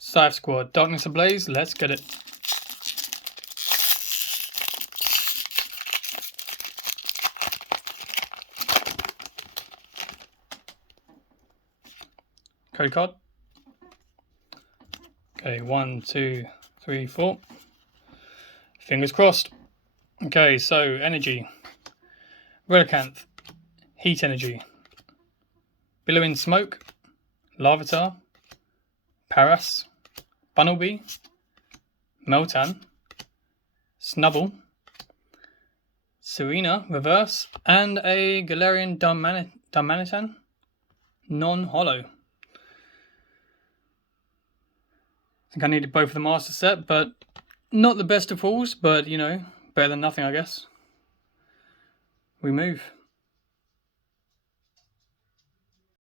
Scythsquad, Darkness Ablaze, let's get it. Code card. Okay, 1, 2, 3, 4. Fingers crossed. Okay, so energy. Relicanth, heat energy. Billowing smoke, Larvitar, Paras, Bunnelby, Meltan, Snubble, Serena reverse, and a Galarian Darmanitan non-holo. I think I needed both of the master set, but not the best of pulls, but you know, better than nothing, I guess. We move.